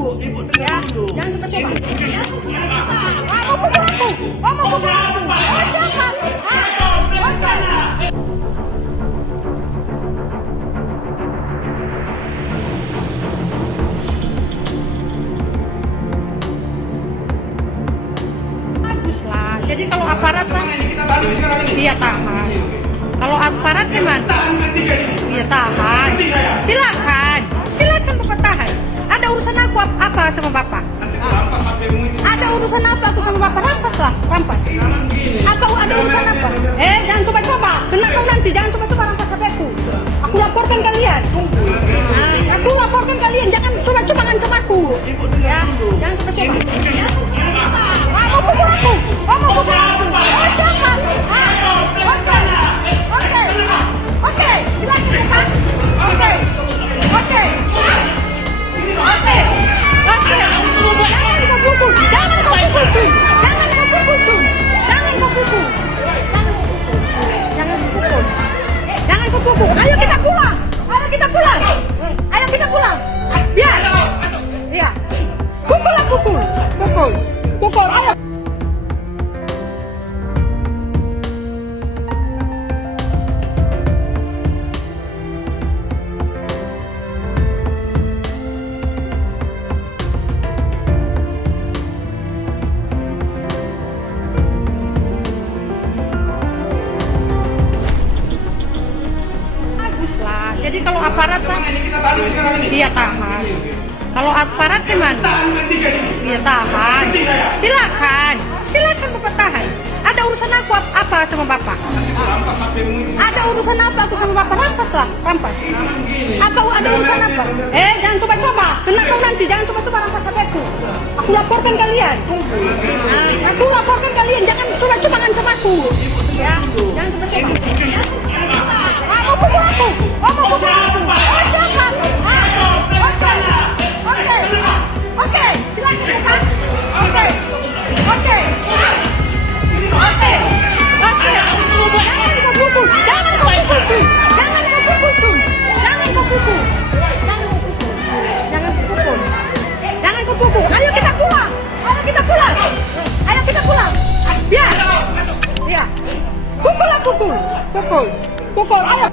Ibu dengar dulu. Jangan coba-coba. Mau pukul aku. Mau pukul aku. Siapa? Bagus lah. Jadi kalau aparat kan dia tahan. Kalau aparat gimana? Dia tahan. Silakan Bapak tahan. Ada urusan aku apa sama Bapak? Ada urusan apa aku sama Bapak? Rampas lah, rampas. Apa ada urusan apa? Jangan coba-coba. Kena kau nanti. Jangan coba-coba rampas HP-ku. Aku laporkan kalian. Aku laporkan kalian. Jangan coba-coba ngancam aku. Ya, jangan coba-coba. Mau pukul aku. Mau pukul aku. Siapa? Oke. Silakan Pak. Oke. Jangan kau pukul. Jangan kau pukul. Ayo kita pulang. Biar. Iya. Pukul. Ayo. Bagus lah. Jadi kalau aparat kan dia tahan. Kalau aparat gimana? Dia tahan. Silakan Bapak tahan. Ada urusan aku apa sama Bapak? Ada urusan apa aku sama Bapak? Rampas lah, rampas. Apa ada urusan apa? Jangan coba-coba. Kena kau nanti. Jangan coba-coba rampas HP-ku. Aku laporkan kalian. Jangan coba-coba ngancam aku. Ya, jangan coba-coba. Mau pukul aku. Siapa? Oke. Silakan Pak. Oke. Jangan kau pukul. Ayo kita pulang. Biar. Iya. Pukul. Ayo.